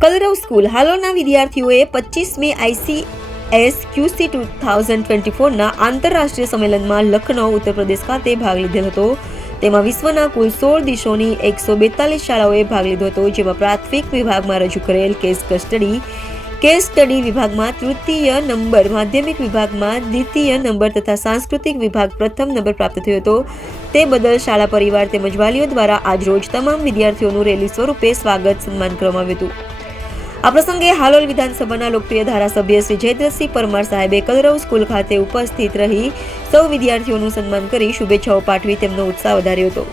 કલરવ school હાલોલના વિદ્યાર્થીઓએ 25મી ICS QC 2024ના આંતરરાષ્ટ્રીય સંમેલનમાં લખનૌ ઉત્તર પ્રદેશ ખાતે ભાગ લીધેલ હતો। તેમાં વિશ્વના કુલ 16 દેશોની 142 શાળાઓએ ભાગ લીધો હતો, જેમાં પ્રાથમિક વિભાગમાં રજૂ કરેલ કેસ સ્ટડી વિભાગમાં તૃતીય નંબર, માધ્યમિક વિભાગમાં દ્વિતીય નંબર તથા સાંસ્કૃતિક વિભાગ પ્રથમ નંબર પ્રાપ્ત થયો હતો। તે બદલ શાળા પરિવાર તેમજ વાલીઓ દ્વારા આજરોજ તમામ વિદ્યાર્થીઓનું રેલી સ્વરૂપે સ્વાગત સન્માન કરવામાં આવ્યું હતું। આ પ્રસંગે હાલોલ વિધાનસભાના લોકપ્રિય ધારાસભ્ય શ્રી જયદ્રથસિંહ પરમાર સાહેબે કલરવ સ્કૂલ ખાતે ઉપસ્થિત રહી સૌ વિદ્યાર્થીઓનું સન્માન કરી શુભેચ્છાઓ પાઠવી તેમનો ઉત્સાહ વધાર્યો હતો।